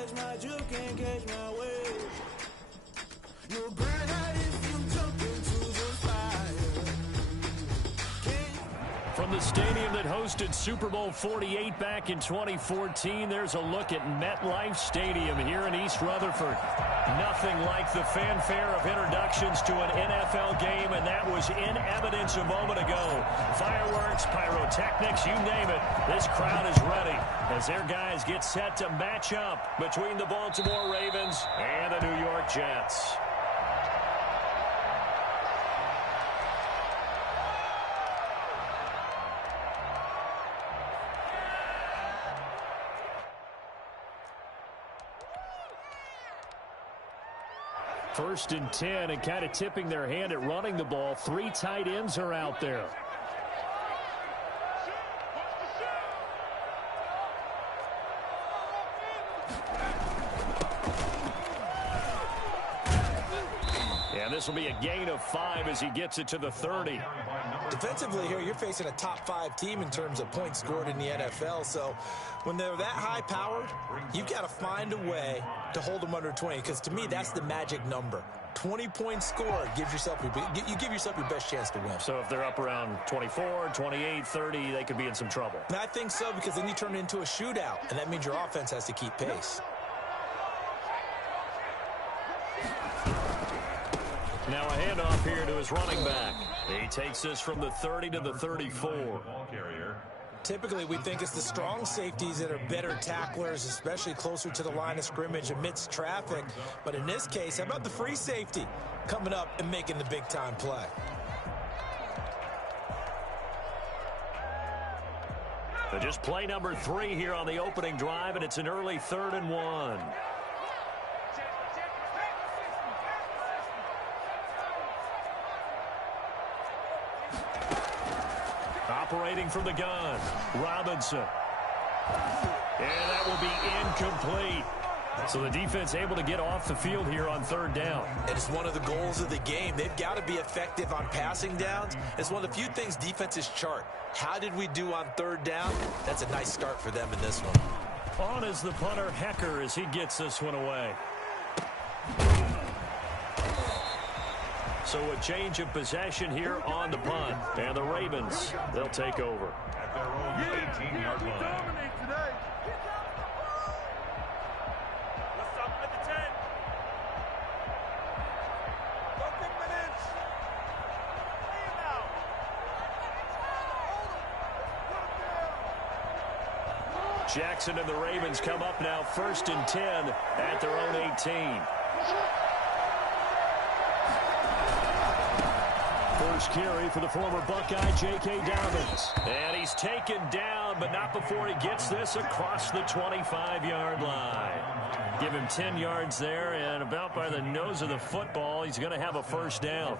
catch my drift, can't catch my wave. You'll burn out if you jump into the fire. From the stadium that hosted Super Bowl 48 back in 2014, there's a look at MetLife Stadium here in East Rutherford. Nothing like the fanfare of introductions to an NFL game, and that was in evidence a moment ago. Fireworks, pyrotechnics, you name it. This crowd is ready as their guys get set to match up between the Baltimore Ravens and the New York Jets. First and 10, and kind of tipping their hand at running the ball. 3 tight ends are out there. And this will be a gain of 5 as he gets it to the 30. Defensively here, you're facing a top 5 team in terms of points scored in the NFL. So when they're that high powered, you've got to find a way to hold them under 20. Because to me, that's the magic number. 20 points scored gives yourself you give yourself your best chance to win. So if they're up around 24, 28, 30, they could be in some trouble. And I think so, because then you turn it into a shootout, and that means your offense has to keep pace. Now a handoff here to his running back. He takes this from the 30 to the 34. Typically, we think it's the strong safeties that are better tacklers, especially closer to the line of scrimmage amidst traffic. But in this case, how about the free safety coming up and making the big-time play? But just play number 3 here on the opening drive, and it's an early 3rd and 1. Operating from the gun, Robinson. And that will be incomplete. So the defense able to get off the field here on 3rd down. And it's one of the goals of the game. They've got to be effective on passing downs. It's one of the few things defenses chart. How did we do on 3rd down? That's a nice start for them in this one. On is the punter, Hecker, as he gets this one away. So a change of possession here on the punt. And the Ravens, they'll take over. At their own 18-yard line. Jackson and the Ravens come up now 1st and 10 at their own 18. First carry for the former Buckeye, J.K. Dobbins. And he's taken down, but not before he gets this across the 25-yard line. Give him 10 yards there, and about by the nose of the football, he's going to have a 1st down.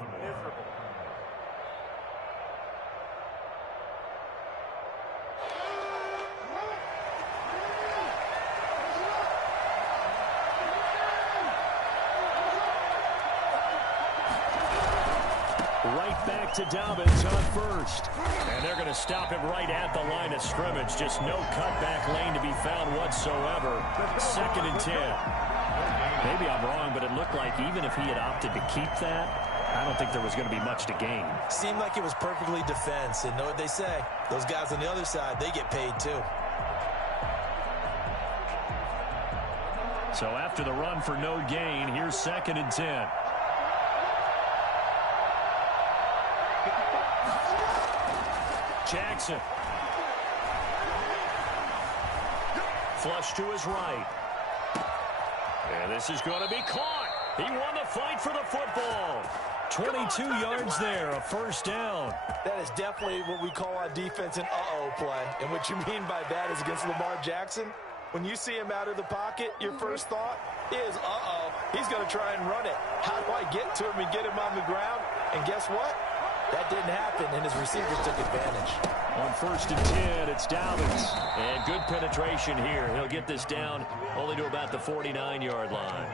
Back to Dobbins on 1st. And they're going to stop him right at the line of scrimmage. Just no cutback lane to be found whatsoever. 2nd and 10. Maybe I'm wrong, but it looked like even if he had opted to keep that, I don't think there was going to be much to gain. Seemed like it was perfectly defense. And know what they say? Those guys on the other side, they get paid too. So after the run for no gain, here's 2nd and 10. Jackson. Flush to his right. And this is going to be caught. He won the fight for the football. 22 yards there, a 1st down. That is definitely what we call on defense an uh-oh play. And what you mean by that is against Lamar Jackson, when you see him out of the pocket, your first thought is, uh-oh, he's going to try and run it. How do I get to him and get him on the ground? And guess what? That didn't happen, and his receivers took advantage. On 1st and 10, it's Dobbins. And good penetration here. He'll get this down only to about the 49-yard line.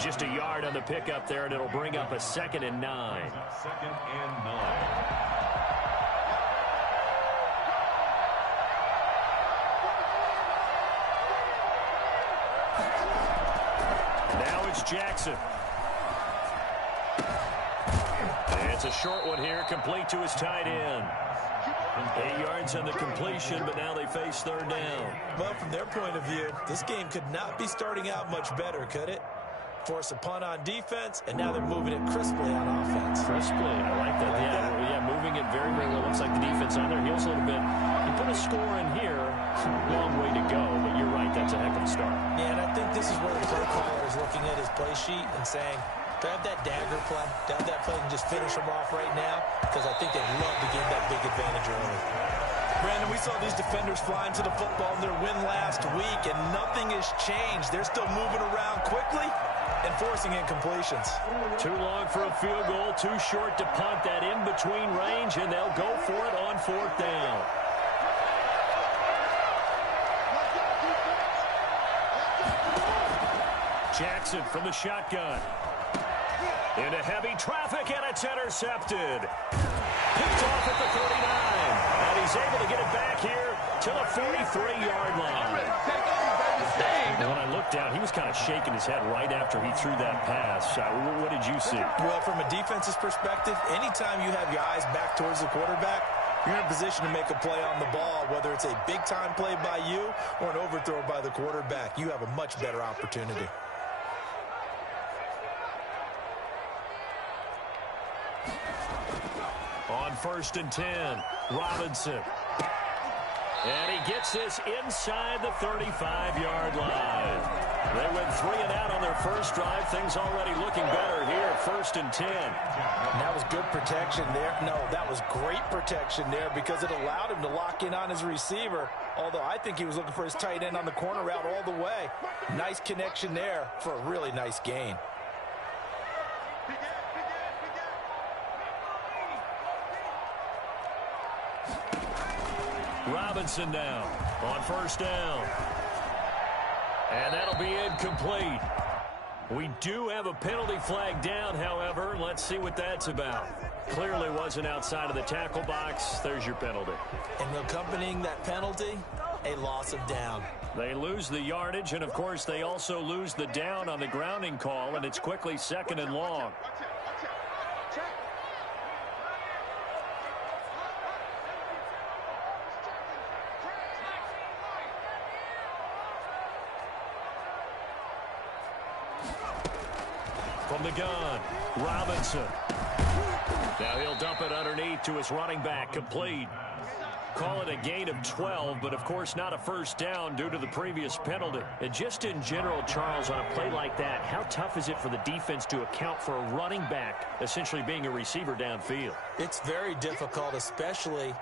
Just a yard on the pickup there, and it'll bring up a 2nd and 9. 2nd and 9. Now it's Jackson. It's a short one here, complete to his tight end. 8 yards on the completion, but now they face third down. Well, from their point of view, this game could not be starting out much better, could it? Force a punt on defense, and now they're moving it crisply on offense. Crisply, I like that. Yeah, moving it very, very well. Looks like the defense on their heels a little bit. You put a score in here, long way to go, but you're right, that's a heck of a start. Yeah, and I think this is where the play caller is looking at his play sheet and saying, do I have that dagger play? Do I have that play and just finish them off right now? Because I think they'd love to gain that big advantage early. Brandon, we saw these defenders flying to the football in their win last week, and nothing has changed. They're still moving around quickly and forcing incompletions. Too long for a field goal, too short to punt that in-between range, and they'll go for it on fourth down. Jackson from the shotgun. Into heavy traffic, and it's intercepted. Picked off at the 39. And he's able to get it back here to the 43-yard line. And when I looked down, he was kind of shaking his head right after he threw that pass. What did you see? Well, from a defense's perspective, anytime you have your eyes back towards the quarterback, you're in a position to make a play on the ball, whether it's a big-time play by you or an overthrow by the quarterback. You have a much better opportunity. On 1st and 10, Robinson. And he gets this inside the 35-yard line. They went 3 and out on their first drive. Things already looking better here at 1st and 10. And that was good protection there. No, that was great protection there because it allowed him to lock in on his receiver, although I think he was looking for his tight end on the corner route all the way. Nice connection there for a really nice gain. Robinson now on 1st down. And that'll be incomplete. We do have a penalty flag down, however. Let's see what that's about. Clearly wasn't outside of the tackle box. There's your penalty. And accompanying that penalty, a loss of down. They lose the yardage, and, of course, they also lose the down on the grounding call, and it's quickly 2nd and long. From the gun, Robinson. Now he'll dump it underneath to his running back, complete. Call it a gain of 12, but of course not a first down due to the previous penalty. And just in general, Charles, on a play like that, how tough is it for the defense to account for a running back essentially being a receiver downfield? It's very difficult, especially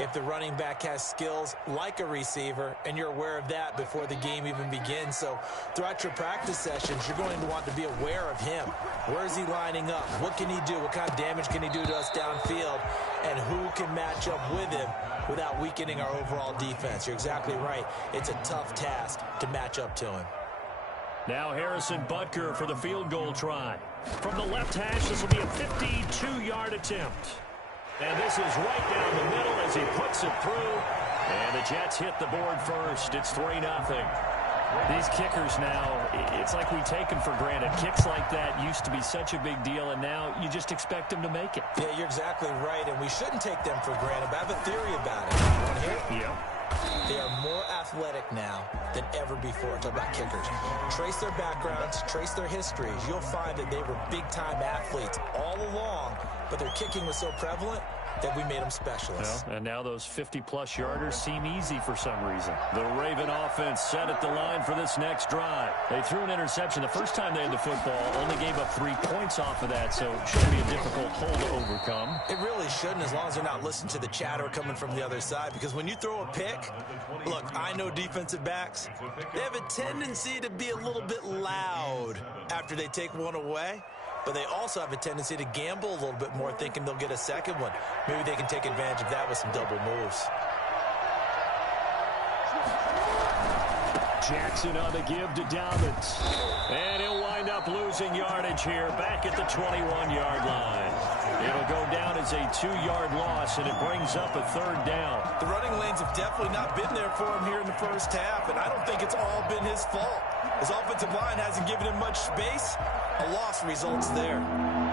if the running back has skills like a receiver, and you're aware of that before the game even begins. So throughout your practice sessions, you're going to want to be aware of him. Where is he lining up? What can he do? What kind of damage can he do to us downfield? And who can match up with him without weakening our overall defense? You're exactly right. It's a tough task to match up to him. Now Harrison Butker for the field goal try. From the left hash, this will be a 52-yard attempt. And this is right down the middle as he puts it through. And the Jets hit the board first. It's 3-0. These kickers now, it's like we take them for granted. Kicks like that used to be such a big deal, and now you just expect them to make it. Yeah, you're exactly right, and we shouldn't take them for granted. But I have a theory about it. You want to hear it? Yeah. They are more athletic now than ever before. Talk about kickers. Trace their backgrounds, trace their histories. You'll find that they were big-time athletes all along, but their kicking was so prevalent that we made them specialists. Well, and now those 50-plus yarders seem easy for some reason. The Raven offense set at the line for this next drive. They threw an interception the first time they had the football, only gave up 3 points off of that, so it shouldn't be a difficult hole to overcome. It really shouldn't, as long as they're not listening to the chatter coming from the other side, because when you throw a pick, look, I know defensive backs, they have a tendency to be a little bit loud after they take one away. But they also have a tendency to gamble a little bit more, thinking they'll get a second one. Maybe they can take advantage of that with some double moves. Jackson on the give to Dobbins. And he'll wind up losing yardage here back at the 21-yard line. It'll go down as a 2-yard loss, and it brings up a 3rd down. The running lanes have definitely not been there for him here in the first half, and I don't think it's all been his fault. His offensive line hasn't given him much space. A loss results there.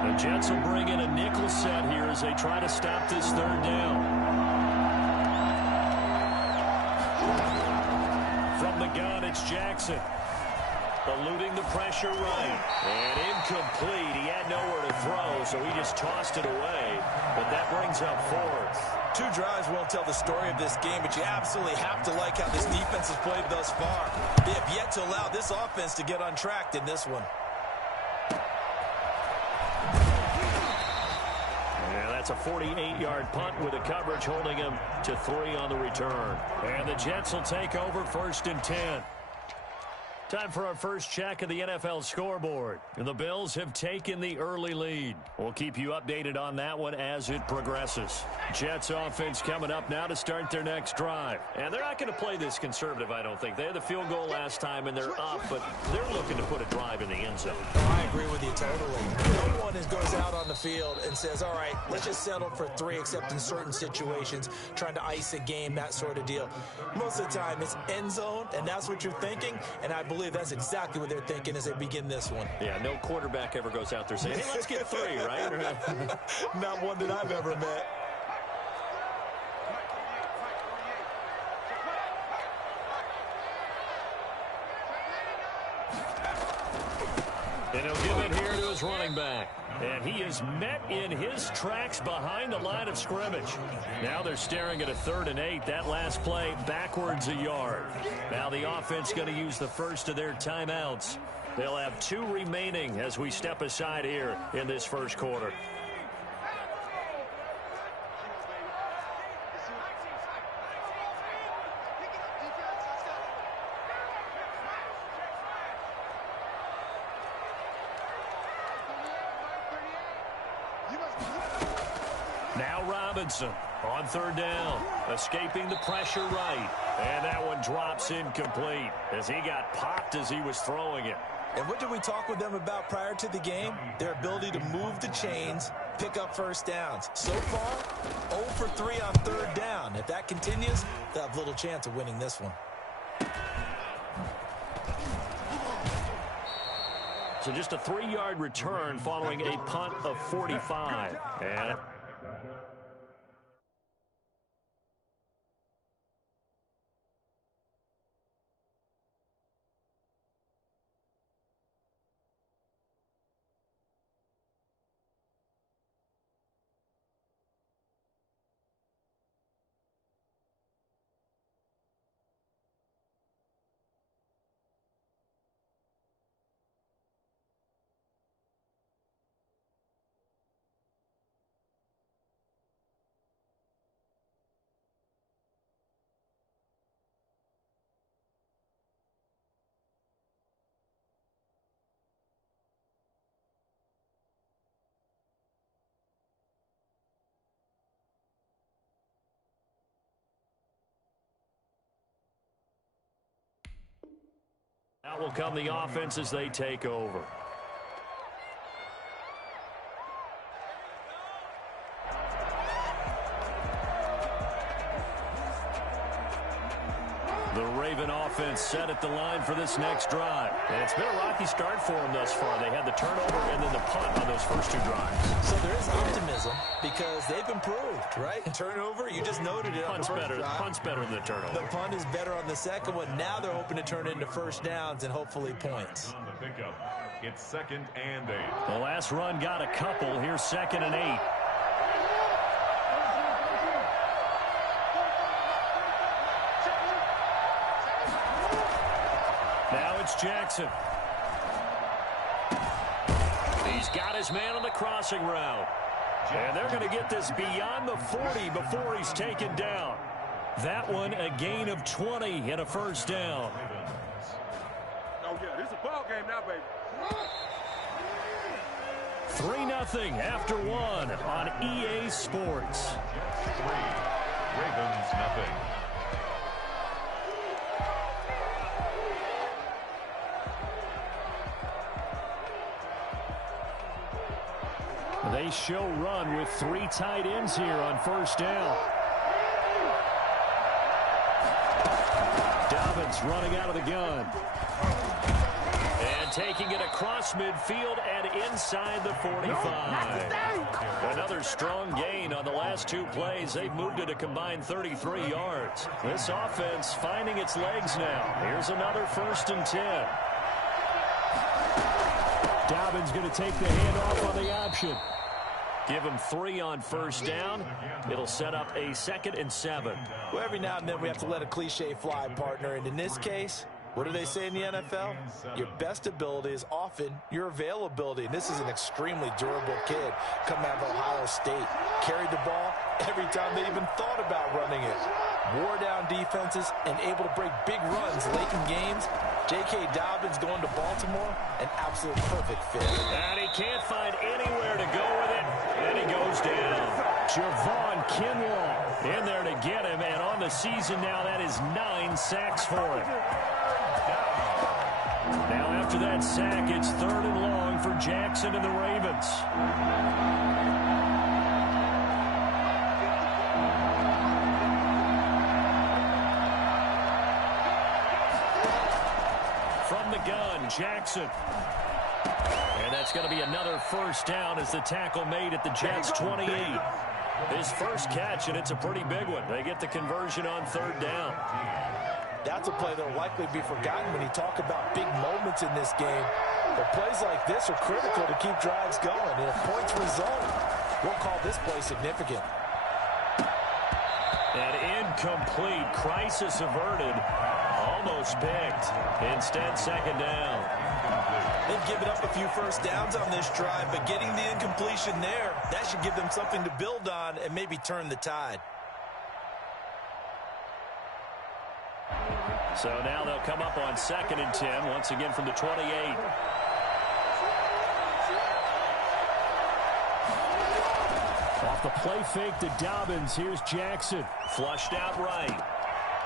The Jets will bring in a nickel set here as they try to stop this third down. From the gun, it's Jackson. Eluding the pressure right. And incomplete. He had nowhere to throw, so he just tossed it away. But that brings up fourth. 2 drives won't tell the story of this game, but you absolutely have to like how this defense has played thus far. They have yet to allow this offense to get untracked in this one. Yeah, that's a 48-yard punt with a coverage holding him to 3 on the return. And the Jets will take over 1st and 10. Time for our first check of the NFL scoreboard. And the Bills have taken the early lead. We'll keep you updated on that one as it progresses. Jets offense coming up now to start their next drive. And they're not going to play this conservative, I don't think. They had the field goal last time, and they're up, but they're looking to put a drive in the end zone. Oh, I agree with you totally. No one goes out on the field and says, all right, let's just settle for 3, except in certain situations, trying to ice a game, that sort of deal. Most of the time, it's end zone, and that's what you're thinking, and I believe that's exactly what they're thinking as they begin this one. Yeah, no quarterback ever goes out there saying, hey, let's get 3, right? Not one that I've ever met. And he'll give it here to his running back. And he is met in his tracks behind the line of scrimmage. Now they're staring at a 3rd and 8. That last play backwards a yard. Now the offense going to use the first of their timeouts. They'll have 2 remaining as we step aside here in this first quarter. Now Robinson on 3rd down, escaping the pressure right. And that one drops incomplete as he got popped as he was throwing it. And what did we talk with them about prior to the game? Their ability to move the chains, pick up first downs. So far, 0 for 3 on 3rd down. If that continues, they'll have little chance of winning this one. So just a 3-yard return following a punt of 45. And out will come the offense as they take over. The Raven offense set at the line for this next drive. And it's been a rocky start for them thus far. They had the turnover and then the punt on those first 2 drives. So there is optimism because they've improved, right? Turnover, you just noted it on the first drive. Punt's better than the turnover. The punt is better on the second one. Now they're hoping to turn it into first downs and hopefully points. On the pickup, it's 2nd and 8. The last run got a couple. Here's 2nd and 8. Now it's Jackson. He's got his man on the crossing route. And they're going to get this beyond the 40 before he's taken down. That one a gain of 20 and a first down. Oh, yeah, this is a ball game now, baby. 3-0 after 1 on EA Sports. 3, Ravens nothing. They show run with 3 tight ends here on first down. Dobbins running out of the gun. taking it across midfield and inside the 45. Another strong gain on the last two plays. They've moved it a combined 33 yards. This offense finding its legs now. Here's another 1st and 10. Dobbins going to take the handoff on the option. Give him 3 on 1st down. It'll set up a 2nd and 7. Well, every now and then we have to let a cliche fly, partner. And in this case, what do they say in the NFL? Your best ability is often your availability. And this is an extremely durable kid coming out of Ohio State. Carried the ball every time they even thought about running it. Wore down defenses and able to break big runs late in games. J.K. Dobbins going to Baltimore, an absolute perfect fit. And he can't find anywhere to go with it, and he goes down. Javon Kinlaw In there to get him, and on the season now, that is 9 sacks for him. Now after that sack, it's 3rd and long for Jackson and the Ravens. From the gun, Jackson. And that's going to be another 1st down as the tackle made at the Jets' 28. His first catch, and it's a pretty big one. They get the conversion on 3rd down. That's a play that will likely be forgotten when you talk about big moments in this game. But plays like this are critical to keep drives going. And if points result, we'll call this play significant. And incomplete. Crisis averted. Almost picked. Instead, 2nd down. They've given up a few 1st downs on this drive, but getting the incompletion there, that should give them something to build on and maybe turn the tide. So now they'll come up on 2nd and 10, once again from the 28. Off the play fake to Dobbins. Here's Jackson. Flushed out right.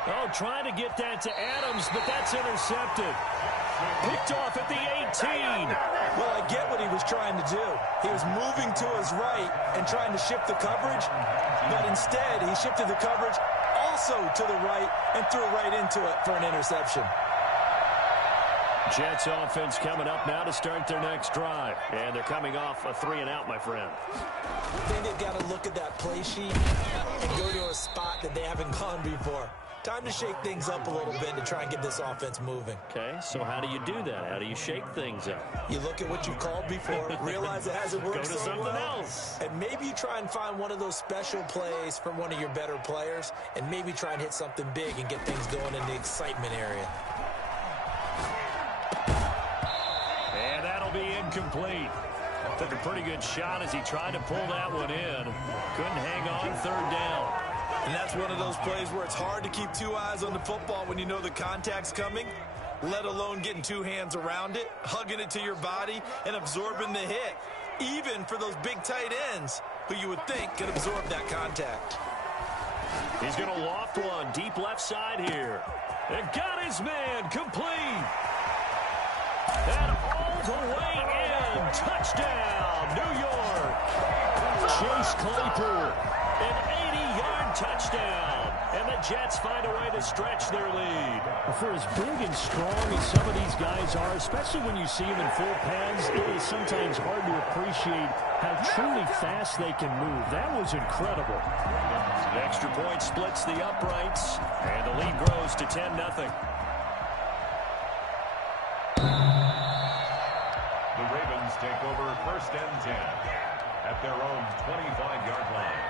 Oh, trying to get that to Adams, but that's intercepted. Picked off at the 18. Well, I get what he was trying to do. He was moving to his right and trying to shift the coverage, but instead he shifted the coverage also to the right and threw right into it for an interception. Jets offense coming up now to start their next drive. And they're coming off a 3-and-out, my friend. I think they've got to look at that play sheet and go to a spot that they haven't gone before. Time to shake things up a little bit to try and get this offense moving. Okay, so how do you do that? How do you shake things up? You look at what you've called before, realize it hasn't worked Go to so something well, else. and maybe you try and find one of those special plays from one of your better players, and maybe try and hit something big and get things going in the excitement area. And that'll be incomplete. Took a pretty good shot as he tried to pull that one in. Couldn't hang on, 3rd down. And that's one of those plays where it's hard to keep 2 eyes on the football when you know the contact's coming, let alone getting 2 hands around it, hugging it to your body, and absorbing the hit, even for those big tight ends who you would think could absorb that contact. He's going to loft one deep left side here. And got his man complete. And all the way in. Touchdown, New York. Chase Claypool. An 80-yard touchdown. And the Jets find a way to stretch their lead. For as big and strong as some of these guys are, especially when you see them in full pads, it is sometimes hard to appreciate how truly fast they can move. That was incredible. Extra point splits the uprights, and the lead grows to 10-0. The Ravens take over 1st and 10 at their own 25-yard line.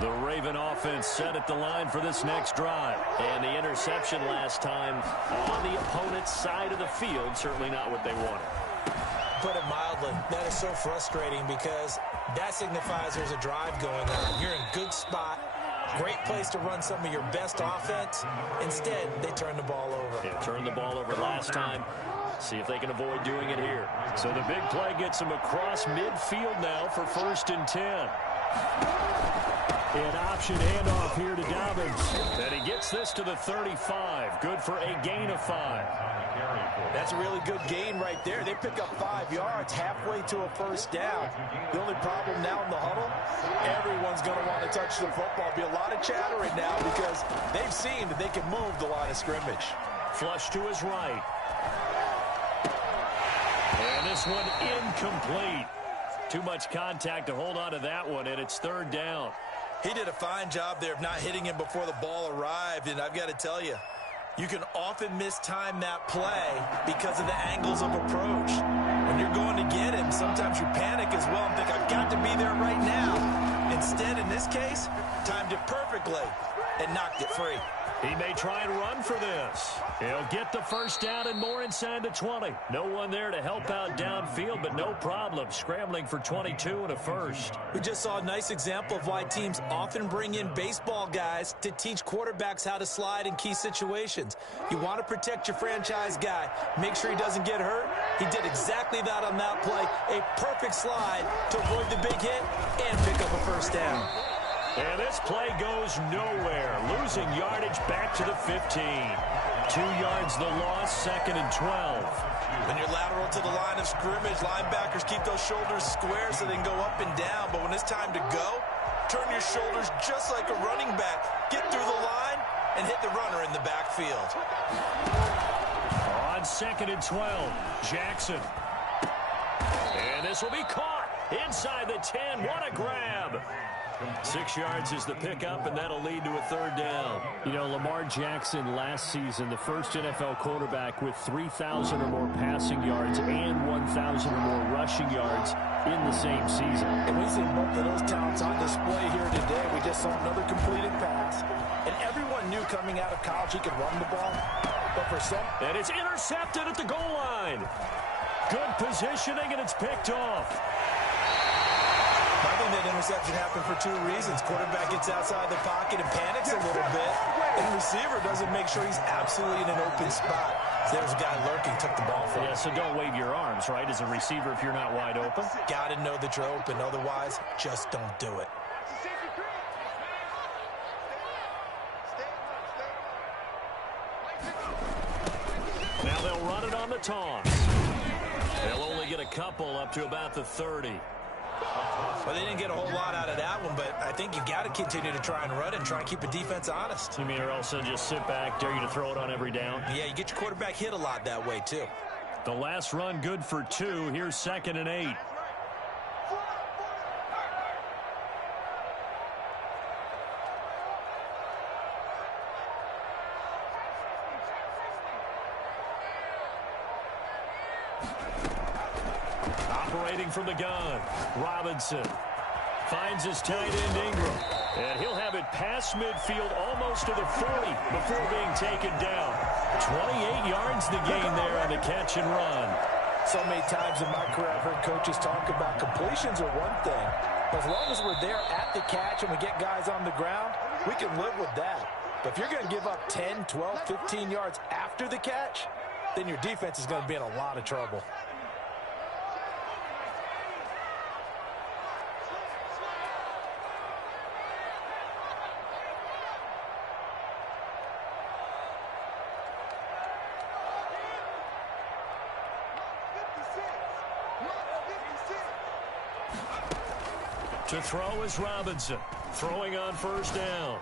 The Raven offense set at the line for this next drive. And the interception last time on the opponent's side of the field, certainly not what they wanted. Put it mildly, that is so frustrating because that signifies there's a drive going on. You're in a good spot, great place to run some of your best offense. Instead, they turn the ball over. Yeah, turned the ball over last time. See if they can avoid doing it here. So the big play gets them across midfield now for 1st and 10. An option handoff here to Dobbins. And he gets this to the 35. Good for a gain of 5. That's a really good gain right there. They pick up 5 yards halfway to a first down. The only problem now in the huddle, everyone's going to want to touch the football. Be a lot of chattering now because they've seen that they can move the line of scrimmage. Flush to his right. And this one incomplete. Too much contact to hold on to that one, and it's 3rd down. He did a fine job there of not hitting him before the ball arrived, and I've got to tell you, you can often mistime that play because of the angles of approach. When you're going to get him, sometimes you panic as well and think, I've got to be there right now. Instead, in this case, timed it perfectly and knocked it free. He may try and run for this. He'll get the first down and more inside the 20. No one there to help out downfield, but no problem. Scrambling for 22 and a first. We just saw a nice example of why teams often bring in baseball guys to teach quarterbacks how to slide in key situations. You want to protect your franchise guy. Make sure he doesn't get hurt. He did exactly that on that play. A perfect slide to avoid the big hit and pick up a first down. And this play goes nowhere. Losing yardage back to the 15. 2 yards the loss, 2nd and 12. When you're lateral to the line of scrimmage, linebackers keep those shoulders square so they can go up and down. But when it's time to go, turn your shoulders just like a running back. Get through the line and hit the runner in the backfield. On 2nd and 12, Jackson. And this will be caught inside the 10. What a grab. 6 yards is the pickup, and that'll lead to a 3rd down. You know, Lamar Jackson last season, the first NFL quarterback with 3,000 or more passing yards and 1,000 or more rushing yards in the same season. And we've seen both of those talents on display here today. We just saw another completed pass. And everyone knew coming out of college he could run the ball. But for some... And it's intercepted at the goal line. Good positioning, and it's picked off. I think that interception happened for 2 reasons. Quarterback gets outside the pocket and panics a little bit. And the receiver doesn't make sure he's absolutely in an open spot. So there's a guy lurking, took the ball from him. Yeah, so don't wave your arms, right, as a receiver if you're not wide open. Got to know that you're open. Otherwise, just don't do it. Now they'll run it on the toss. They'll only get a couple up to about the 30. Well, they didn't get a whole lot out of that one, but I think you've got to continue to try and run and try and keep a defense honest. You mean or else just sit back, dare you to throw it on every down? Yeah, you get your quarterback hit a lot that way, too. The last run good for 2. Here's 2nd and 8. Operating from the gun, Robinson finds his tight end Ingram, and he'll have it past midfield almost to the 40 before being taken down. 28 yards the gain there on the catch and run. So many times in my career I've heard coaches talk about completions are one thing. But as long as we're there at the catch and we get guys on the ground, we can live with that. But if you're going to give up 10, 12, 15 yards after the catch, then your defense is going to be in a lot of trouble. To throw is Robinson. Throwing on first down.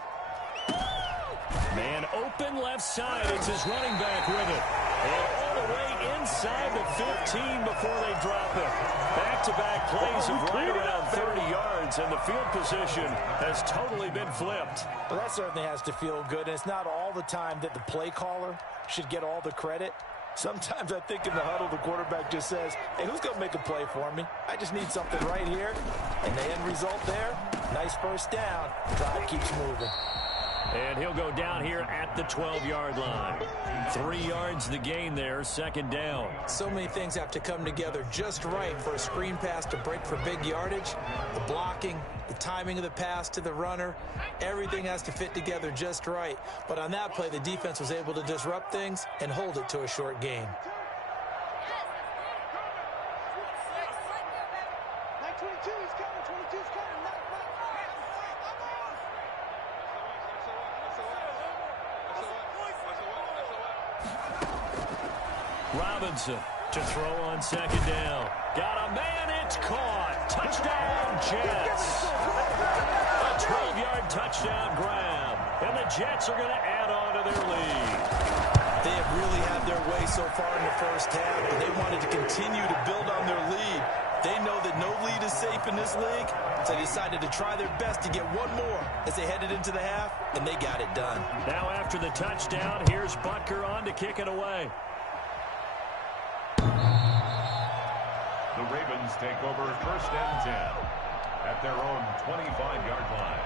Man open left side. It's his running back with it. And all the way inside the 15 before they drop it. Back-to-back plays of right around 30 yards, and the field position has totally been flipped. Well, that certainly has to feel good. And it's not all the time that the play caller should get all the credit. Sometimes I think in the huddle, the quarterback just says, hey, who's going to make a play for me? I just need something right here. And the end result there, nice first down. Drive keeps moving. And he'll go down here at the 12-yard line. 3 yards the gain there, 2nd down. So many things have to come together just right for a screen pass to break for big yardage. The blocking, the timing of the pass to the runner, everything has to fit together just right. But on that play, the defense was able to disrupt things and hold it to a short gain. Robinson to throw on second down. Got a man, it's caught. Touchdown, Jets. A 12-yard touchdown grab. And the Jets are going to add on to their lead. They have really had their way so far in the first half, but they wanted to continue to build on their lead. They know that no lead is safe in this league, so they decided to try their best to get one more as they headed into the half, and they got it done. Now after the touchdown, here's Butker on to kick it away. The Ravens take over first and 10 at their own 25-yard line.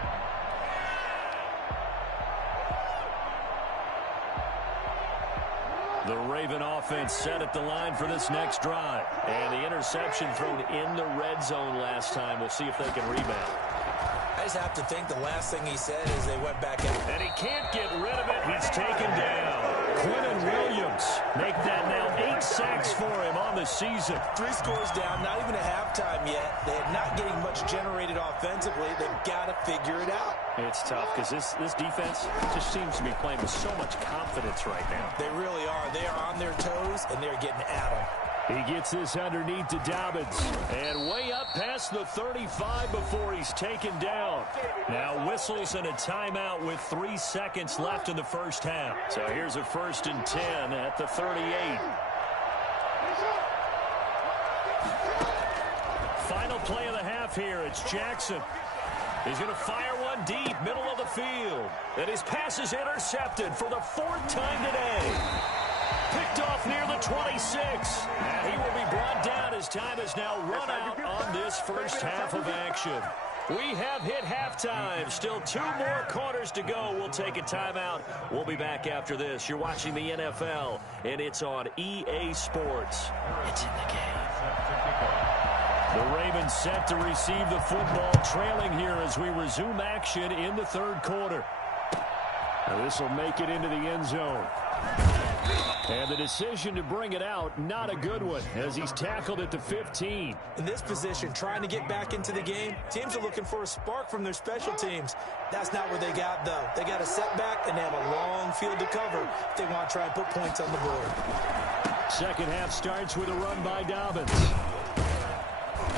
The Raven offense set at the line for this next drive. And the interception thrown in the red zone last time. We'll see if they can rebound. I just have to think the last thing he said is they went back out. And he can't get rid of it. He's taken down. Quinton Williams make that now 8 sacks for him on the season. 3 scores down, not even a halftime yet. They are not getting much generated offensively. They've got to figure it out. It's tough because this defense just seems to be playing with so much confidence right now. They really are. They are on their toes, and they're getting at them. He gets this underneath to Dobbins. And way up past the 35 before he's taken down. Now whistles and a timeout with 3 seconds left in the first half. So here's a 1st and 10 at the 38. Final play of the half here. It's Jackson. He's going to fire one deep, middle of the field. And his pass is intercepted for the 4th time today. Picked off near the 26. And he will be brought down as time has now run out on this first half of action. We have hit halftime. Still 2 more quarters to go. We'll take a timeout. We'll be back after this. You're watching the NFL, and it's on EA Sports. It's in the game. The Ravens set to receive the football, trailing here as we resume action in the 3rd quarter. Now this will make it into the end zone. And the decision to bring it out, not a good one, as he's tackled at the 15. In this position, trying to get back into the game, teams are looking for a spark from their special teams. That's not what they got, though. They got a setback, and they have a long field to cover if they want to try and put points on the board. Second half starts with a run by Dobbins.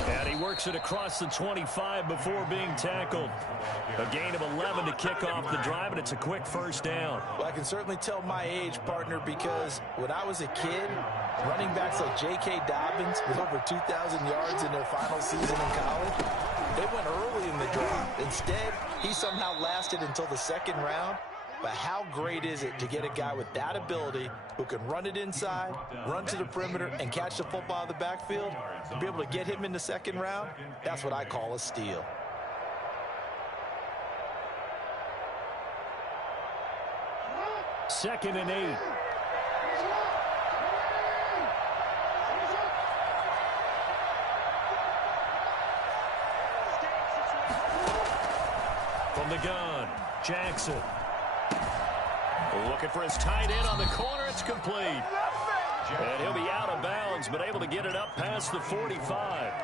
And he works it across the 25 before being tackled. A gain of 11 to kick off the drive, and it's a quick first down. Well, I can certainly tell my age, partner, because when I was a kid, running backs like J.K. Dobbins with over 2,000 yards in their final season in college, they went early in the draft. Instead, he somehow lasted until the 2nd round. But how great is it to get a guy with that ability who can run it inside, run to the perimeter, and catch the football out of the backfield? To be able to get him in the 2nd round, that's what I call a steal. Second and 8. From the gun, Jackson. Looking for his tight end on the corner. It's complete. And he'll be out of bounds, but able to get it up past the 45.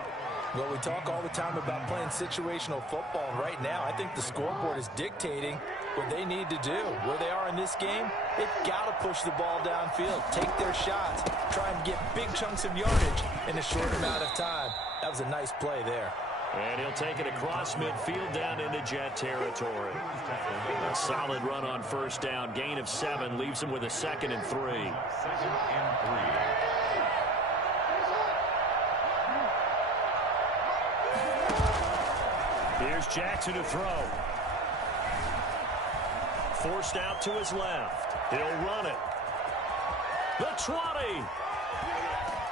Well, we talk all the time about playing situational football. Right now, I think the scoreboard is dictating what they need to do. Where they are in this game, they've got to push the ball downfield, take their shots, try and get big chunks of yardage in a short amount of time. That was a nice play there. And he'll take it across midfield down into Jet territory. A solid run on first down. Gain of 7 leaves him with a 2nd and 3. 2nd and 3. Here's Jackson to throw. Forced out to his left. He'll run it. The 20.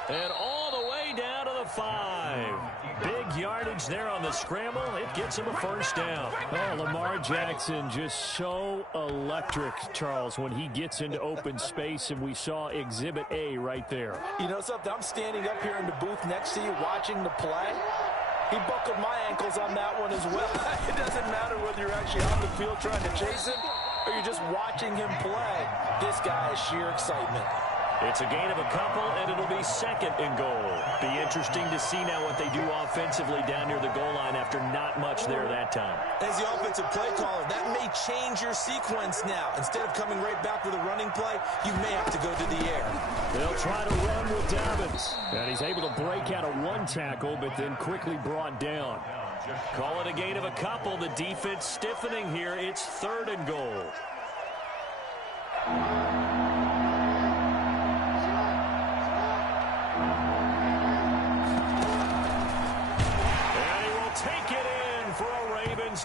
And all the way down to the 5. Big yardage there on the scramble. It gets him a first down. Oh, Lamar Jackson just so electric, Charles, when he gets into open space, and we saw Exhibit A right there. You know something? I'm standing up here in the booth next to you watching the play. He buckled my ankles on that one as well. It doesn't matter whether you're actually on the field trying to chase him or you're just watching him play. This guy is sheer excitement. It's a gain of a couple, and it'll be second and goal. Be interesting to see now what they do offensively down near the goal line after not much there that time. As the offensive play caller, that may change your sequence now. Instead of coming right back with a running play, you may have to go to the air. They'll try to run with Dobbins. And he's able to break out of one tackle, but then quickly brought down. Call it a gain of a couple. The defense stiffening here. It's third and goal.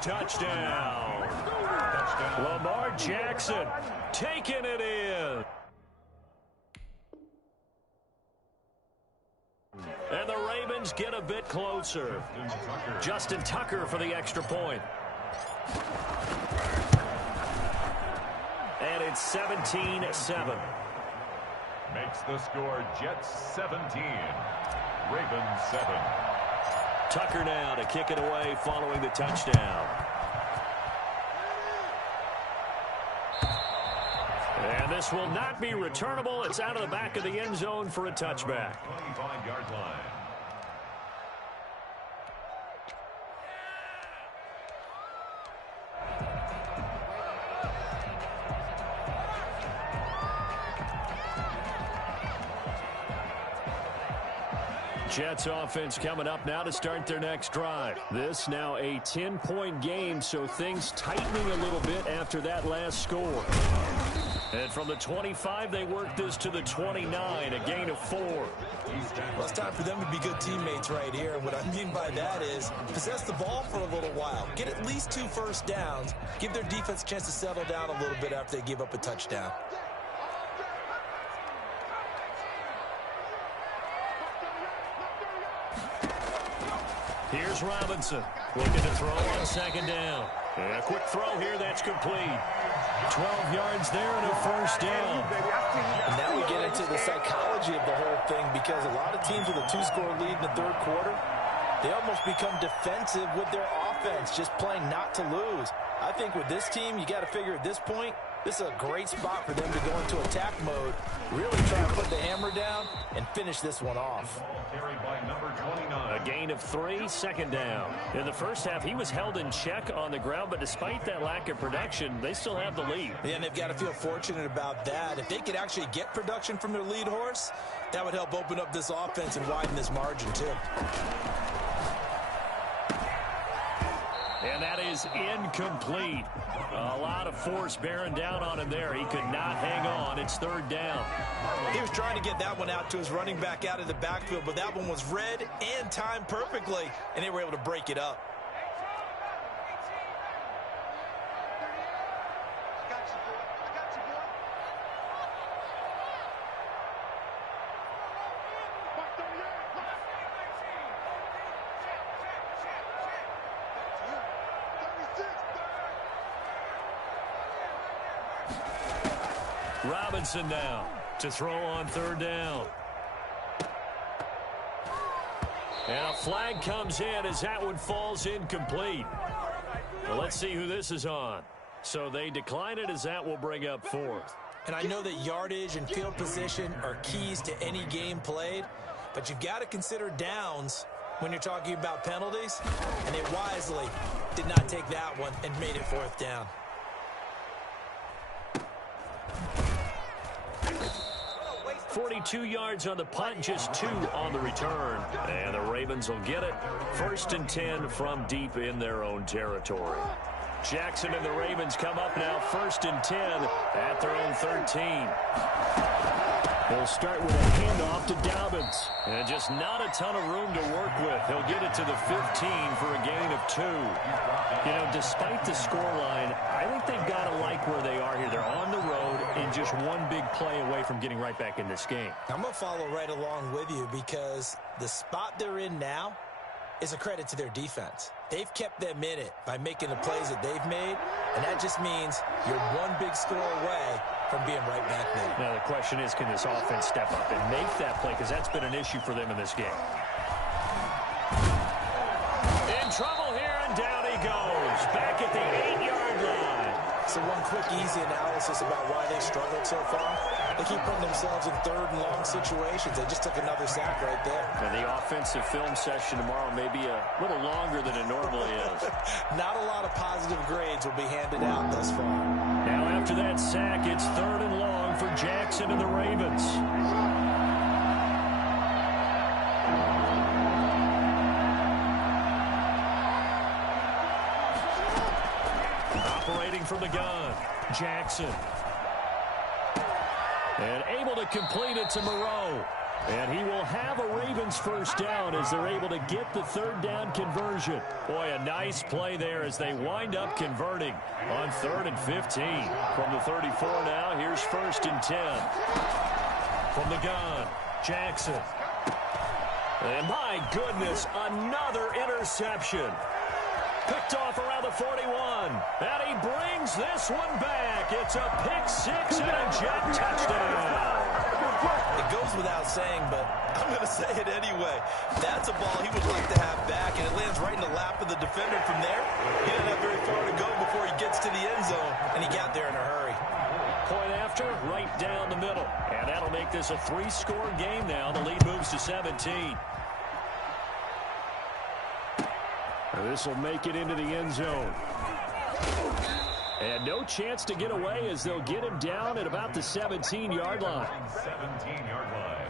Touchdown. Lamar Jackson taking it in. And the Ravens get a bit closer. Justin Tucker for the extra point. And it's 17-7. Makes the score Jets 17, Ravens 7. Tucker now to kick it away following the touchdown. And this will not be returnable. It's out of the back of the end zone for a touchback. 25-yard line. Jets offense coming up now to start their next drive. This now a 10-point game, so things tightening a little bit after that last score. And from the 25, they work this to the 29, a gain of 4. Well, it's time for them to be good teammates right here. And what I mean by that is possess the ball for a little while. Get at least 2 first downs. Give their defense a chance to settle down a little bit after they give up a touchdown. Here's Robinson looking to throw on second down. And a quick throw here, that's complete. 12 yards there and a first down. And now we get into the psychology of the whole thing, because a lot of teams with a 2-score lead in the third quarter, they almost become defensive with their offense, just playing not to lose. I think with this team, you got to figure at this point, this is a great spot for them to go into attack mode, really try to put the hammer down and finish this one off. Carried by number 29. A gain of 3, second down. In the first half, he was held in check on the ground, but despite that lack of production, they still have the lead. Yeah, and they've got to feel fortunate about that. If they could actually get production from their lead horse, that would help open up this offense and widen this margin too. And that is incomplete. A lot of force bearing down on him there. He could not hang on. It's third down. He was trying to get that one out to his running back out of the backfield, but that one was read and timed perfectly, and they were able to break it up. Robinson now to throw on third down. And a flag comes in as that one falls incomplete. Well, let's see who this is on. So they decline it as that will bring up fourth. And I know that yardage and field position are keys to any game played, but you've got to consider downs when you're talking about penalties, and they wisely did not take that one and made it fourth down. 42 yards on the punt, just 2 on the return. And the Ravens will get it. 1st and 10 from deep in their own territory. Jackson and the Ravens come up now 1st and 10 at their own 13. They'll start with a handoff to Dobbins. And just not a ton of room to work with. He'll get it to the 15 for a gain of 2. You know, despite the scoreline, I think they've got to like where they are here. They're on the road and just one big play away from getting right back in this game. I'm going to follow right along with you, because the spot they're in now is a credit to their defense. They've kept them in it by making the plays that they've made, and that just means you're one big score away from being right back there. Now the question is, can this offense step up and make that play, because that's been an issue for them in this game. In trouble here, and down he goes. Back at the 8-yard line. So one quick, easy analysis about why they struggled so far. They keep putting themselves in third and long situations. They just took another sack right there. And the offensive film session tomorrow may be a little longer than it normally is. Not a lot of positive grades will be handed out thus far. Now after that sack, it's third and long for Jackson and the Ravens. Operating from the gun, Jackson. And able to complete it to Moreau. And he will have a Ravens first down as they're able to get the third down conversion. Boy, a nice play there as they wind up converting on 3rd and 15. From the 34 now, here's 1st and 10. From the gun, Jackson. And my goodness, another interception. Picked off around the 41. And he brings this one back. It's a pick six and a jet touchdown. It goes without saying, but I'm going to say it anyway. That's a ball he would like to have back, and it lands right in the lap of the defender from there. He didn't have very far to go before he gets to the end zone, and he got there in a hurry. Point after, right down the middle. And that'll make this a 3-score game now. The lead moves to 17. This will make it into the end zone. And no chance to get away as they'll get him down at about the 17-yard line. 17-yard line.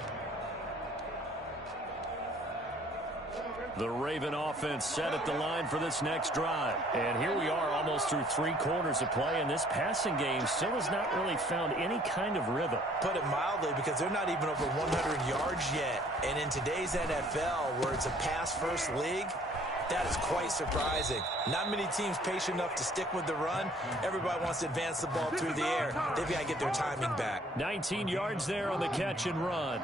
The Raven offense set at the line for this next drive. And here we are almost through 3 quarters of play, and this passing game still has not really found any kind of rhythm. Put it mildly, because they're not even over 100 yards yet. And in today's NFL, where it's a pass-first league, that is quite surprising. Not many teams patient enough to stick with the run. Everybody wants to advance the ball through the air. They've got to get their timing back. 19 yards there on the catch and run.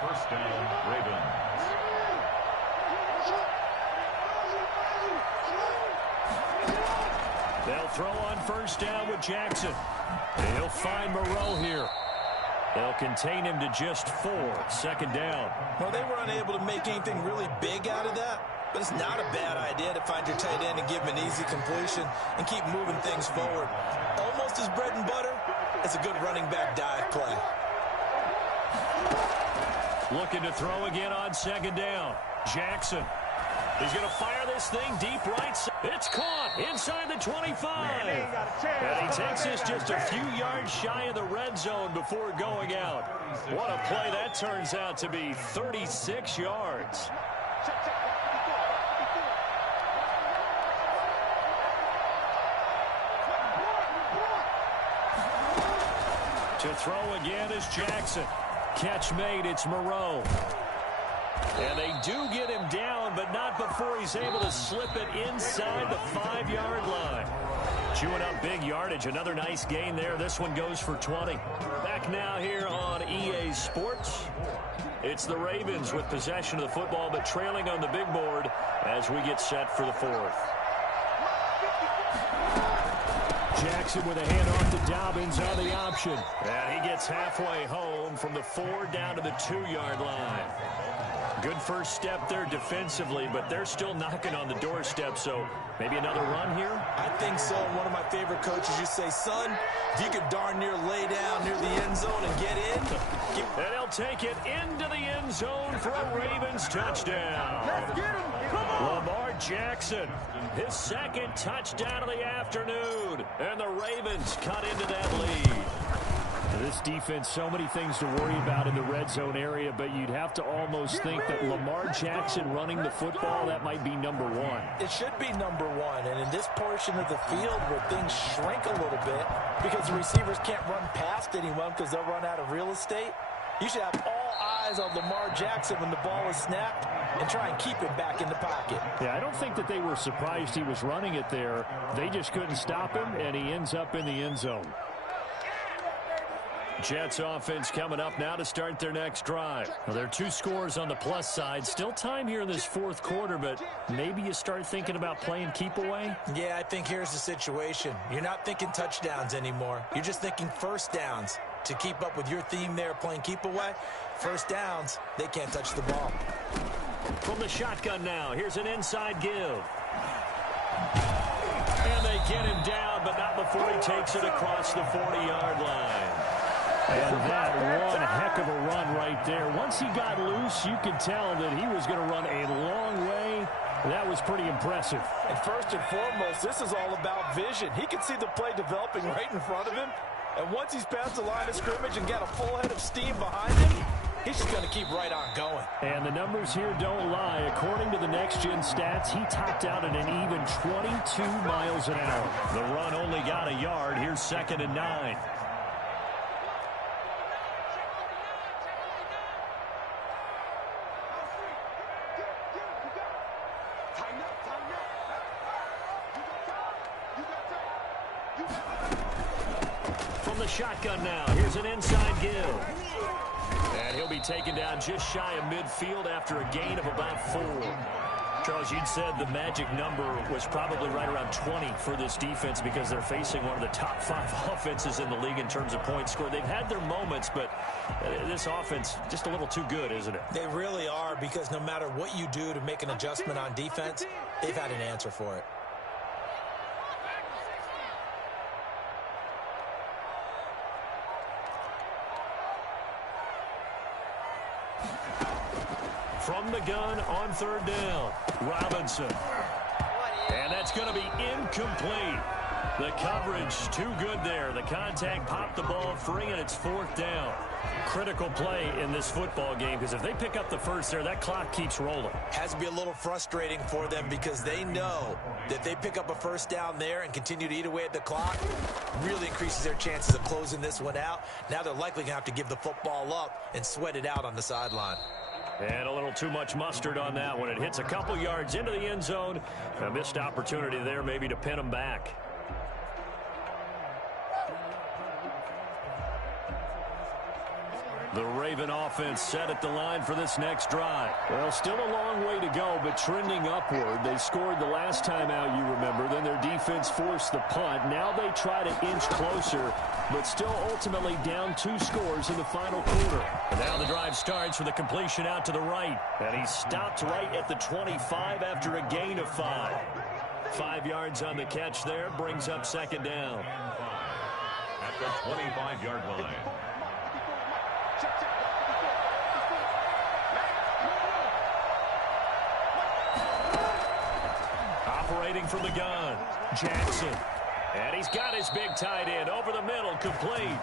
First down, Ravens. They'll throw on first down with Jackson. He'll find Moreau here. They'll contain him to just 4. 2nd down. Well, they were unable to make anything really big out of that. But it's not a bad idea to find your tight end and give him an easy completion and keep moving things forward. Almost as bread and butter as a good running back dive play. Looking to throw again on 2nd down. Jackson. He's going to fire this thing deep right side. It's caught inside the 25. And he takes this just a few yards shy of the red zone before going out. What a play that turns out to be. 36 yards. To throw again is Jackson. Catch made, it's Moreau. And they do get him down, but not before he's able to slip it inside the 5-yard line. Chewing up big yardage. Another nice gain there. This one goes for 20. Back now here on EA Sports. It's the Ravens with possession of the football, but trailing on the big board as we get set for the 4th. Jackson with a handoff to Dobbins on the option. And he gets halfway home from the 4 down to the 2-yard line. Good first step there defensively, but they're still knocking on the doorstep, so maybe another run here? I think so. One of my favorite coaches used to say, son, if you could darn near lay down near the end zone and get in. And he'll take it into the end zone for a Ravens touchdown. Let's get him. Come on. Lamar Jackson, his 2nd touchdown of the afternoon. And the Ravens cut into that lead. This defense, so many things to worry about in the red zone area, but you'd have to almost think that Lamar Jackson running the football, that might be number 1. It should be number 1, and in this portion of the field where things shrink a little bit because the receivers can't run past anyone because they'll run out of real estate, you should have all eyes on Lamar Jackson when the ball is snapped and try and keep him back in the pocket. Yeah, I don't think that they were surprised he was running it there. They just couldn't stop him, and he ends up in the end zone. Jets offense coming up now to start their next drive. Well, there are 2 scores on the plus side. Still time here in this 4th quarter, but maybe you start thinking about playing keep away? Yeah, I think here's the situation. You're not thinking touchdowns anymore. You're just thinking first downs. To keep up with your theme there, playing keep away, first downs, they can't touch the ball. From the shotgun now, here's an inside give. And they get him down, but not before he takes it across the 40-yard line. And that one heck of a run right there. Once he got loose, you could tell that he was going to run a long way. That was pretty impressive. And first and foremost, this is all about vision. He can see the play developing right in front of him. And once he's past the line of scrimmage and got a full head of steam behind him, he's just going to keep right on going. And the numbers here don't lie. According to the next-gen stats, he topped out at an even 22 miles an hour. The run only got a yard. Here's 2nd and 9. From the shotgun now, here's an inside give. And he'll be taken down just shy of midfield after a gain of about 4. Charles, you'd said the magic number was probably right around 20 for this defense because they're facing one of the top 5 offenses in the league in terms of points scored. They've had their moments, but this offense just a little too good, isn't it? They really are, because no matter what you do to make an adjustment on defense, they've had an answer for it. From the gun on 3rd down, Robinson. And that's going to be incomplete. The coverage too good there. The contact popped the ball free, and it's 4th down. Critical play in this football game, because if they pick up the first there, that clock keeps rolling. Has to be a little frustrating for them, because they know that if they pick up a first down there and continue to eat away at the clock, really increases their chances of closing this one out. Now they're likely going to have to give the football up and sweat it out on the sideline. And a little too much mustard on that one. It hits a couple yards into the end zone. A missed opportunity there maybe to pin them back. The Raven offense set at the line for this next drive. Well, still a long way to go, but trending upward. They scored the last time out, you remember. Then their defense forced the punt. Now they try to inch closer, but still ultimately down 2 scores in the final quarter. And now the drive starts with a completion out to the right. And he stopped right at the 25 after a gain of 5. 5 yards on the catch there, brings up 2nd down. At the 25-yard line. Operating from the gun, Jackson. And he's got his big tight end over the middle, complete.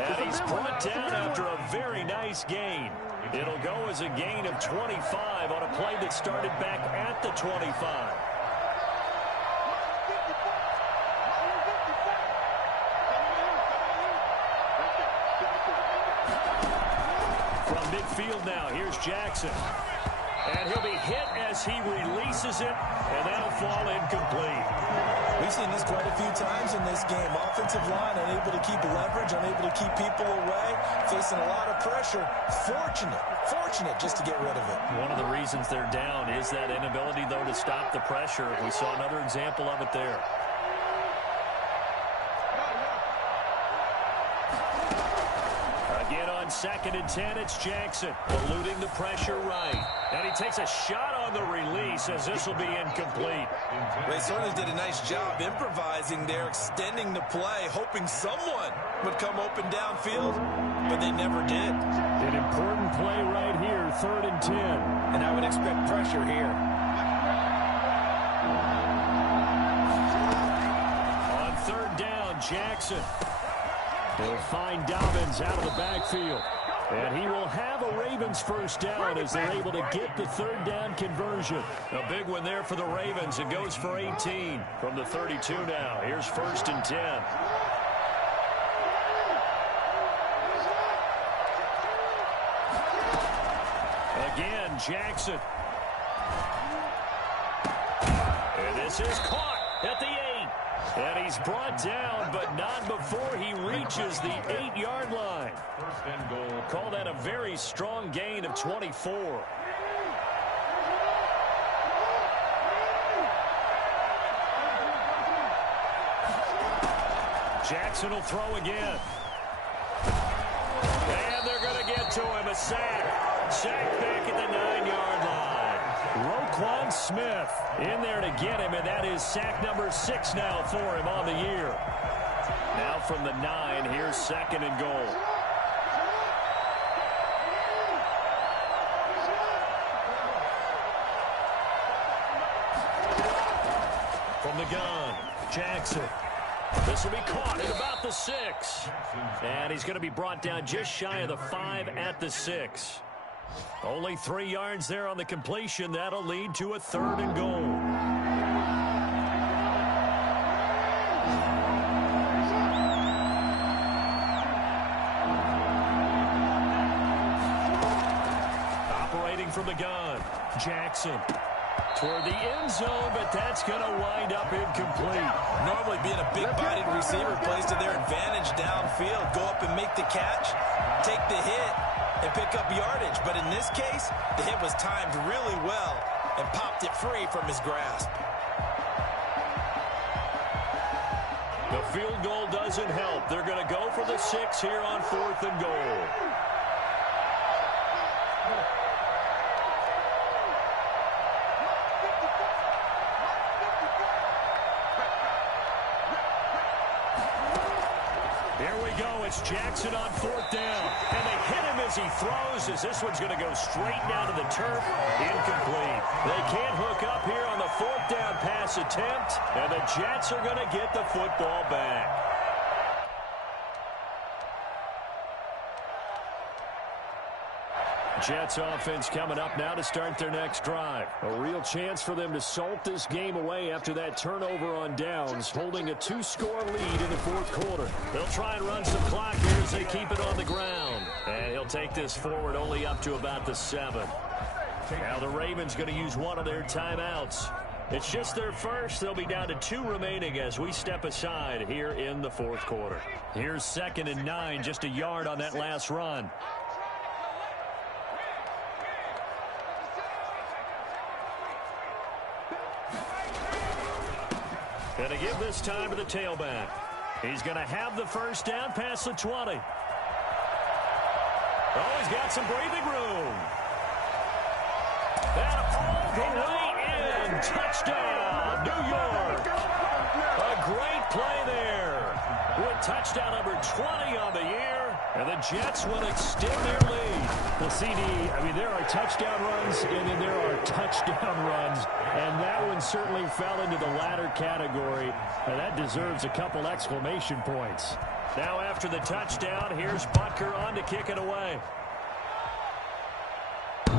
And he's brought down after a very nice gain. It'll go as a gain of 25 on a play that started back at the 25. From midfield now, here's Jackson. And he'll be hit as he releases it, and that'll fall incomplete. We've seen this quite a few times in this game. Offensive line unable to keep leverage, unable to keep people away, facing a lot of pressure. Fortunate just to get rid of it. One of the reasons they're down is that inability, though, to stop the pressure. We saw another example of it there. Again on 2nd and 10, it's Jackson eluding the pressure right. And he takes a shot on the release as this will be incomplete. They certainly did a nice job improvising there, extending the play, hoping someone would come open downfield, but they never did. An important play right here, 3rd and 10. And I would expect pressure here. On 3rd down, Jackson. He'll find Dobbins out of the backfield. And he will have a Ravens first down as they're able to get the 3rd down conversion. A big one there for the Ravens. It goes for 18 from the 32 now. Here's 1st and 10. Again, Jackson. And this is caught at the 8. And he's brought down, but not before he reaches the 8-yard line. First and goal. Call that a very strong gain of 24. Jackson will throw again. And they're going to get to him. A sack. Sack back at the 9-yard line. Roquan Smith in there to get him, and that is sack number 6 now for him on the year. Now from the 9, here's 2nd and goal. From the gun, Jackson. This will be caught at about the 6. And he's going to be brought down just shy of the 5 at the 6. Only 3 yards there on the completion. That'll lead to a 3rd and goal. Operating from the gun, Jackson. Toward the end zone, but that's going to wind up incomplete. Normally being a big-bodied receiver plays to their advantage downfield. Go up and make the catch, take the hit, and pick up yardage. But in this case, the hit was timed really well and popped it free from his grasp. The field goal doesn't help. They're going to go for the 6 here on 4th and goal. It's Jackson on 4th down, and they hit him as he throws, as this one's going to go straight down to the turf. Incomplete. They can't hook up here on the 4th down pass attempt, and the Jets are going to get the football back. Jets offense coming up now to start their next drive. A real chance for them to salt this game away after that turnover on downs, holding a 2-score lead in the 4th quarter. They'll try and run some clock here as they keep it on the ground. And he'll take this forward only up to about the 7. Now the Ravens going to use one of their timeouts. It's just their first. They'll be down to 2 remaining as we step aside here in the 4th quarter. Here's 2nd and 9, just a yard on that last run. Going to give this time to the tailback. He's going to have the first down past the 20. Oh, he's got some breathing room. And all the way in. Touchdown, New York. A great play there. With touchdown number 20 on the year. And the Jets will extend their lead. The CD, there are touchdown runs, and then there are touchdown runs. And that one certainly fell into the latter category. And that deserves a couple exclamation points. Now after the touchdown, here's Butker on to kick it away. The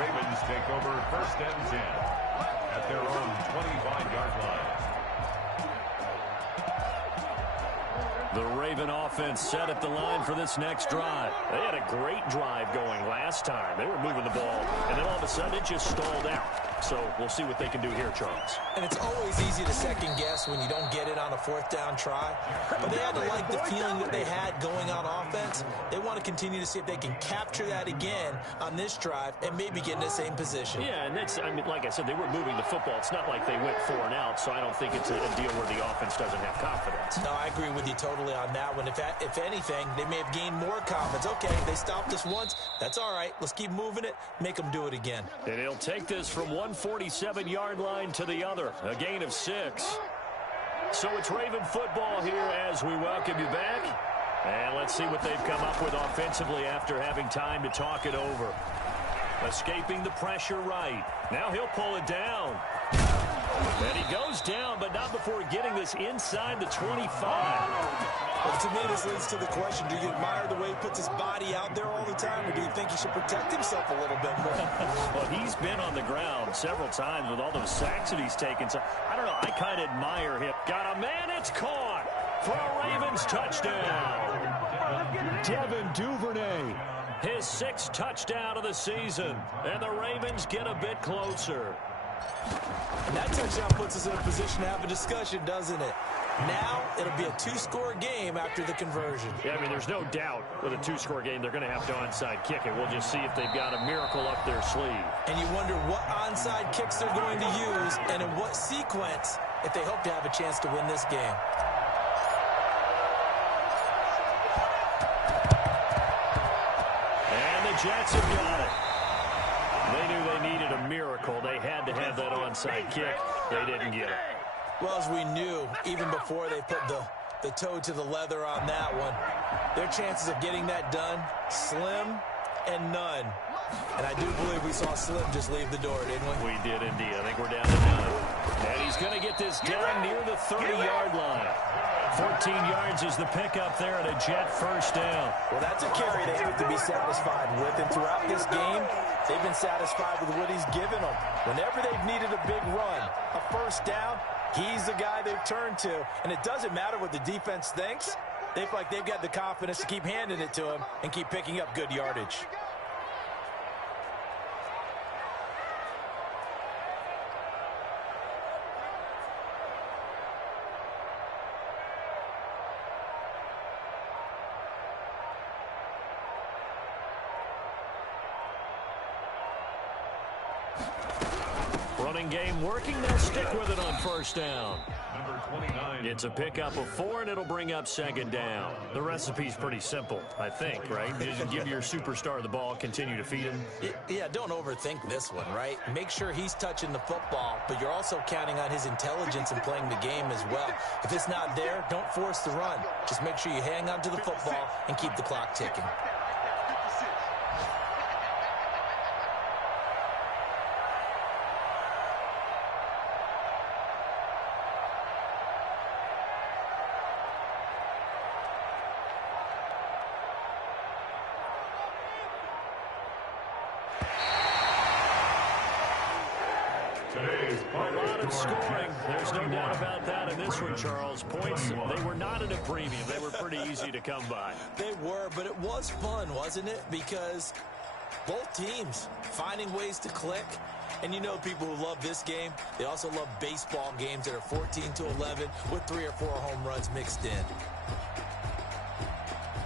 Ravens take over 1st and 10 at their own 25-yard line. The Raven offense set at the line for this next drive. They had a great drive going last time. They were moving the ball, and then all of a sudden it just stalled out. So we'll see what they can do here, Charles. And it's always easy to second guess when you don't get it on a 4th down try. But they had to like the feeling that they had going on offense. They want to continue to see if they can capture that again on this drive and maybe get in the same position. Yeah, and that's, like I said, they were moving the football. It's not like they went 4 and out, so I don't think it's a deal where the offense doesn't have confidence. No, I agree with you totally on that one. If anything, they may have gained more confidence. Okay, they stopped us once. That's all right. Let's keep moving it. Make them do it again. And he'll take this from 147-yard line to the other. A gain of 6. So it's Raven football here as we welcome you back. And let's see what they've come up with offensively after having time to talk it over. Escaping the pressure right. Now he'll pull it down. And he goes down, but not before getting this inside the 25. Well, to me, this leads to the question, do you admire the way he puts his body out there all the time, or do you think he should protect himself a little bit more? Well, he's been on the ground several times with all those sacks that he's taken. So, I don't know, I kind of admire him. Got a man, it's caught for a Ravens touchdown. Devin Duvernay, his 6th touchdown of the season. And the Ravens get a bit closer. And that touchdown puts us in a position to have a discussion, doesn't it? Now, it'll be a 2-score game after the conversion. Yeah, there's no doubt with a 2-score game, they're going to have to onside kick it. We'll just see if they've got a miracle up their sleeve. And you wonder what onside kicks they're going to use and in what sequence if they hope to have a chance to win this game. And the Jets have got it. They needed a miracle. They had to have that onside kick. They didn't get it. Well, as we knew, even before they put the toe to the leather on that one, their chances of getting that done, slim and none. And I do believe we saw Slim just leave the door, didn't we? We did indeed. I think we're down to none. And he's going to get this down near the 30-yard line. 14 yards is the pickup there and a Jet first down. Well, that's a carry they have to be satisfied with. And throughout this game, they've been satisfied with what he's given them. Whenever they've needed a big run, a first down, he's the guy they've turned to. And it doesn't matter what the defense thinks. They feel like they've got the confidence to keep handing it to him and keep picking up good yardage. Running game working. They'll stick with it on first down. Number 29. It's a pickup of 4, and it'll bring up second down. The recipe's pretty simple, I think, right? Just give your superstar the ball, continue to feed him. Yeah, don't overthink this one, right? Make sure he's touching the football, but you're also counting on his intelligence and playing the game as well. If it's not there, don't force the run. Just make sure you hang on to the football and keep the clock ticking. A lot of scoring. There's no doubt about that in this one, Charles. Points, they were not at a premium. They were pretty easy to come by. They were, but it was fun, wasn't it? Because both teams finding ways to click. And you know people who love this game, they also love baseball games that are 14-11 with 3 or 4 home runs mixed in.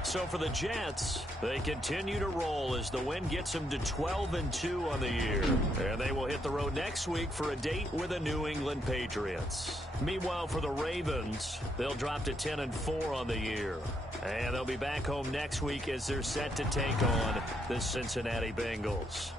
So for the Jets, they continue to roll as the win gets them to 12-2 on the year. And they will hit the road next week for a date with the New England Patriots. Meanwhile, for the Ravens, they'll drop to 10-4 on the year. And they'll be back home next week as they're set to take on the Cincinnati Bengals.